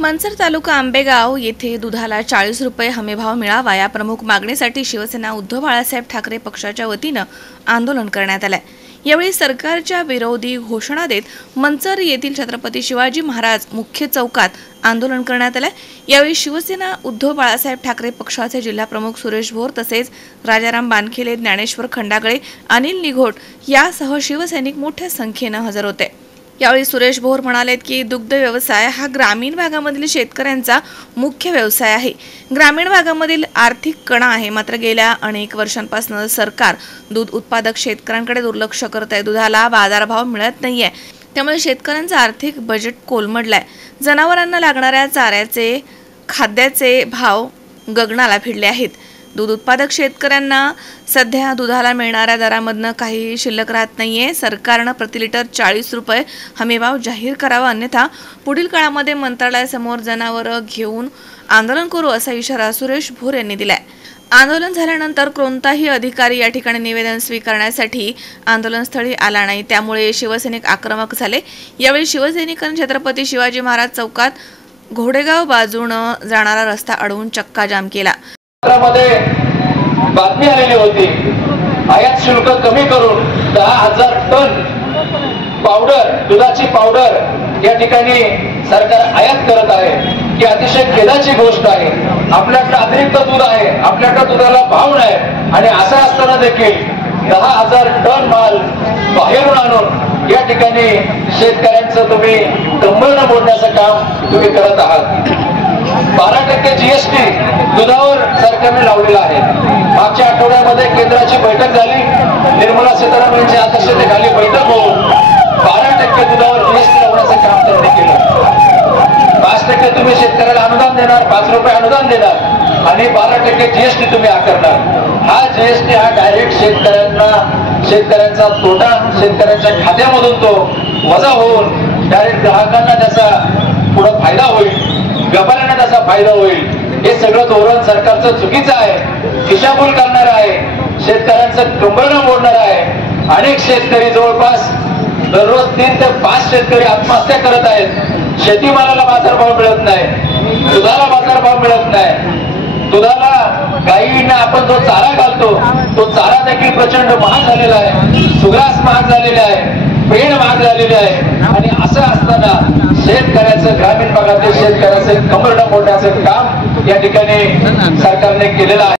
मंचर तालुका आंबेगाव येथे दुधाला 40 रुपये हमीभाव मिळावा या प्रमुख मागणीसाठी शिवसेना उद्धव बाळासाहेब ठाकरे पक्षाच्या वतीने आंदोलन करण्यात आले। यावेळी सरकारच्या विरोधी घोषणा देत मंचर येथील छत्रपती शिवाजी महाराज मुख्य चौकात आंदोलन करण्यात आले। यावेळी शिवसेना उद्धव बाळासाहेब ठाकरे पक्षाचे जिल्हा प्रमुख सुरेश भोर तसेच राजाराम बानखेले, ज्ञानेश्वर खंडागळे, अनिल निघोट यासह शिवसैनिक मोठ्या संख्येने हजर होते। यावेळी सुरेश भोर म्हणाले की दुग्ध व्यवसाय हा ग्रामीण भागामधील शेतकऱ्यांचा मुख्य व्यवसाय आहे। ग्रामीण भागामधील आर्थिक कणा आहे, मात्र गेल्या अनेक वर्षांपासून सरकार दूध उत्पादक शेतकऱ्यांकडे दुर्लक्ष करत आहे। दुधाला बाजारभाव मिळत नाहीये, त्यामुळे शेतकऱ्यांचा आर्थिक बजेट कोलमडलाय। जनावरांना लागणाऱ्या चाऱ्याचे, खाद्याचे भाव गगनाला भिडले आहेत। दूध उत्पादक शेतकऱ्यांना सध्या दुधाला मिळणाऱ्या दरामधनं काही शिल्लक राहत नाहीये। सरकारने प्रति लिटर 40 रुपये हमीभाव जाहीर करावा, अन्यथा पुढील काळामध्ये मंत्रालयासमोर जनावरं घेऊन आंदोलन करू असा इशारा सुरेश भोर यांनी दिलाय। आंदोलन झाल्यानंतर कोणताही अधिकारी या ठिकाणी निवेदन स्वीकारण्यासाठी आंदोलनस्थळी आला नाही, त्यामुळे शिवसैनिक आक्रमक झाले। यावेळी शिवसैनिकांनी छत्रपती शिवाजी महाराज चौकात घोडेगाव बाजूने जाणारा रस्ता अडवून चक्का जाम केला। बातमी आलेली होती, आयात शुल्क कमी करून 10,000 टन पावडर, दुधाची पावडर या ठिकाणी सरकार आयात करत आहे। ही अतिशय खेदाची गोष्ट आहे। आपल्याकडे अतिरिक्त दूध आहे, आपल्याकडे दुधाला भाव नाही, आणि असं असताना देखील 10,000 टन माल बाहेरून आणून या ठिकाणी शेतकऱ्यांचं तुम्ही कंबरनं मोडण्याचं काम तुम्ही करत आहात। 12% GST दुधावर सरकारने लावलेला आहे। मागच्या आठवड्यामध्ये केंद्राची बैठक झाली, निर्मला सीतारामन यांच्या अध्यक्षतेखाली बैठक होऊन 12% दुधावर GST लावण्याचं काम त्यांनी केलं। 5% तुम्ही शेतकऱ्याला अनुदान देणार, 5 रुपये अनुदान देणार आणि 12% GST तुम्ही आकारणार। हा GST हा डायरेक्ट शेतकऱ्यांचा तोटा, शेतकऱ्यांच्या खात्यामधून तो वजा होऊन डायरेक्ट ग्राहकांना त्याचा पुढे फायदा होईल, व्यापाऱ्यांना त्याचा फायदा होईल। हे सगळं धोरण सरकारचं चुकीचं आहे, दिशाभूल करणार आहे, शेतकऱ्यांचं कंबरनं मोडणार आहे। अनेक शेतकरी जवळपास दररोज 3 ते 5 शेतकरी आत्महत्या करत आहेत। शेतीमालाला बाजारभाव मिळत नाही, दुधाला बाजारभाव मिळत नाही। दुधाला गायींना आपण जो चारा घालतो तो चारा देखील प्रचंड महाग झालेला आहे, सुग्रास महाग झालेला आहे, पेंड महाग झालेली आहे। आणि असं असताना शेतकऱ्याचं, ग्रामीण भागातील शेतकऱ्याचं कंबरडं मोडण्याचं काम या ठिकाणी सरकारने केलेलं आहे।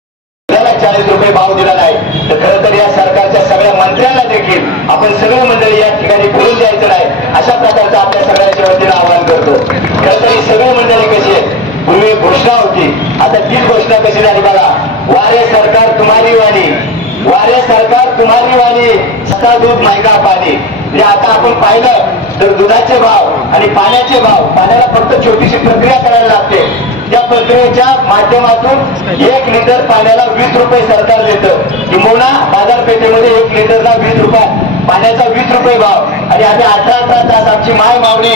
40 रुपये भाव दिला नाही तर खरं तर या सरकारच्या सगळ्या मंत्र्यांना देखील आपण सगळे मंडळी या ठिकाणी बोलून द्यायचं नाही, अशा प्रकारचं आपल्या सगळ्यांच्या वतीने आवाहन करतो। खरं तर ही सगळी मंडळी कशी आहे, पूर्वी घोषणा होती, आता तीच घोषणा कशी झाली बघा। वारे सरकार तुम्हारी वाणी, वारे सरकार तुम्हारी वाणी, सस्ता दूध महंगा पाणी। म्हणजे आता आपण पाहिलं तर दुधाचे भाव आणि पाण्याचे भाव, पाण्याला फक्त छोटीशी प्रक्रिया करायला लागते, त्या प्रक्रियेच्या माध्यमातून 1 लिटर पाण्याला 20 रुपये सरकार देतं। किंबहुना बाजारपेठेमध्ये 1 लिटरला 20 रुपये, पाण्याचा 20 रुपये भाव। आणि आम्ही 18 तास आमची माय मावणी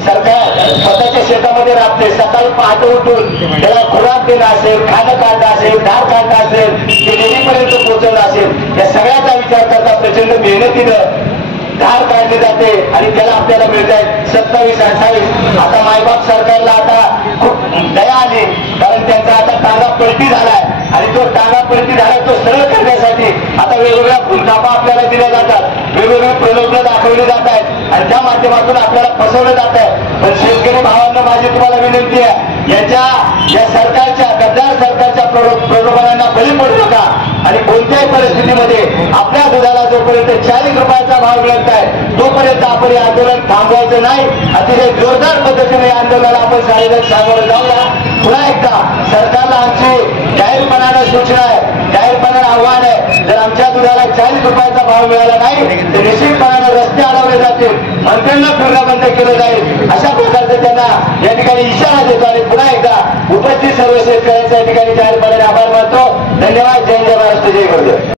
सरकार स्वतःच्या शेतामध्ये राबते, सकाळी पहाटे उठून त्याला खुराक देणं असेल, खाणं काढणं असेल, धार काढणं असेल, ते डेअरीपर्यंत पोहोचवणं असेल, या सगळ्याचा विचार करता प्रचंड मेहनतीनं धार काढली जाते आणि त्याला आपल्याला मिळत आहे 27-28। आता मायबाप सरकारला आता खूप दया आली, कारण त्यांचा आता टांगा पलटी झालाय आणि तो टांगा पलटी झाला तो सरळ करण्यासाठी आता वेगवेगळ्या भूलथापा आपल्याला दिल्या जातात, वेगवेगळे प्रलोभन दाखवले जात आहेत आणि त्या माध्यमातून आपल्याला फसवलं जात आहे। पण शेतकरी भावांना माझी तुम्हाला विनंती आहे, या सरकारच्या गद्दार सरकारच्या प्रलोभनांना बळी पडू नका आणि कोणत्याही परिस्थितीमध्ये आपल्या दुधाला जोपर्यंत 40 रुपयाचा भाव मिळत आहे तोपर्यंत आपण हे आंदोलन थांबवायचं नाही। अतिशय जोरदार पद्धतीने आंदोलनाला आपण सार्वजनिक सामोरं जाऊया। पुन्हा एकदा सरकारला आमची जाहीरपणानं सूचना आहे, जाहीरपणानं आव्हान आहे, जर आमच्या दुधाला 40 रुपयाचा भाव मिळाला नाही तर निश्चितपणानं रस्ते अडवले जातील, मंत्र्यांना फिरणं बंद केलं जाईल, अशा प्रकारचं त्यांना या ठिकाणी इशारा देतो। आणि पुन्हा एकदा उपस्थित सर्व शेतकऱ्यांच्या ठिकाणी जाहीरपणाने आभार मानतो। धन्यवाद। जय जय महाराष्ट्र, जय गुरुदेव।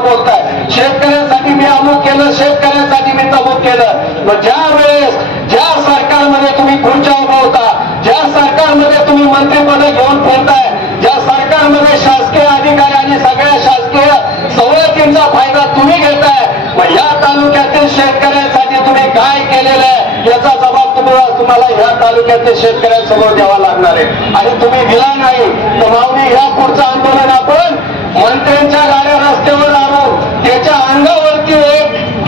बोलताय शेतकऱ्यांसाठी मी अमुक केलं, शेतकऱ्यांसाठी मी तमुक केलं, पण ज्या वेळेस ज्या सरकारमध्ये तुम्ही खुर्च्या उभा होता, ज्या सरकारमध्ये तुम्ही मंत्रिपद घेऊन फिरताय, ज्या सरकारमध्ये शासकीय अधिकारी आणि सगळ्या शासकीय सवलतींचा फायदा तुम्ही घेताय, मग या तालुक्यातील शेतकऱ्यांसाठी तुम्ही काय केलेलं आहे याचा जबाब तुम्हाला ह्या तालुक्यात तालुक्यातील शेतकऱ्यांसमोर द्यावा लागणार आहे आणि तुम्ही दिला नाही तर माऊली या पुढचं आंदोलन आपण मंत्र्यांच्या गाड्या रस्त्यावर आणून त्याच्या अंगावरती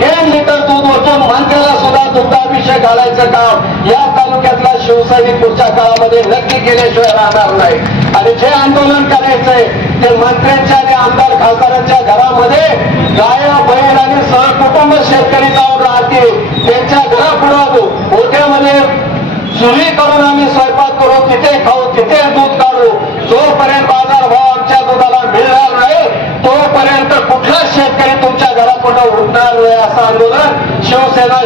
1 लिटर दूध ओतून मंत्र्याला सुद्धा दुग्धाभिषेक घालायचं काम या तालुक्यातला शिवसैनिक पुढच्या काळामध्ये नक्की केल्याशिवाय राहणार नाही आणि जे आंदोलन करायचंय ते मंत्र्यांच्या आणि आमदार खासदारांच्या घरामध्ये गाया बैल आणि सहकुटुंब शेतकरी जाऊन राहतील त्यांच्या घरापुढं ओट्यामध्ये चुली करून आम्ही स्वयंपाक करू तिथे खाऊ तिथे दूध काढू जोपर्यंत बाजारभाव आमच्या दुधाला मिळणार नाही तोपर्यंत कुठलाच शेतकरी तुमच्या घरापुढं उठणार नाही असं आंदोलन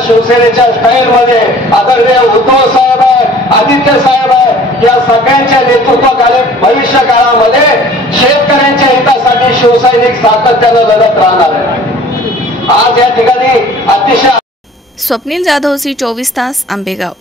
शिवसेनेच्या स्टाईल मध्ये आदरणीय उद्धव साहेब आहे आदित्य साहेब आहे या सगळ्यांच्या नेतृत्वाखाली भविष्य काळामध्ये शेतकऱ्यांच्या हितासाठी शिवसैनिक सातत्यानं लढत राहणार आहे। आज या ठिकाणी अतिशय स्वप्नील जाधव, सी 24 तास, आंबेगाव।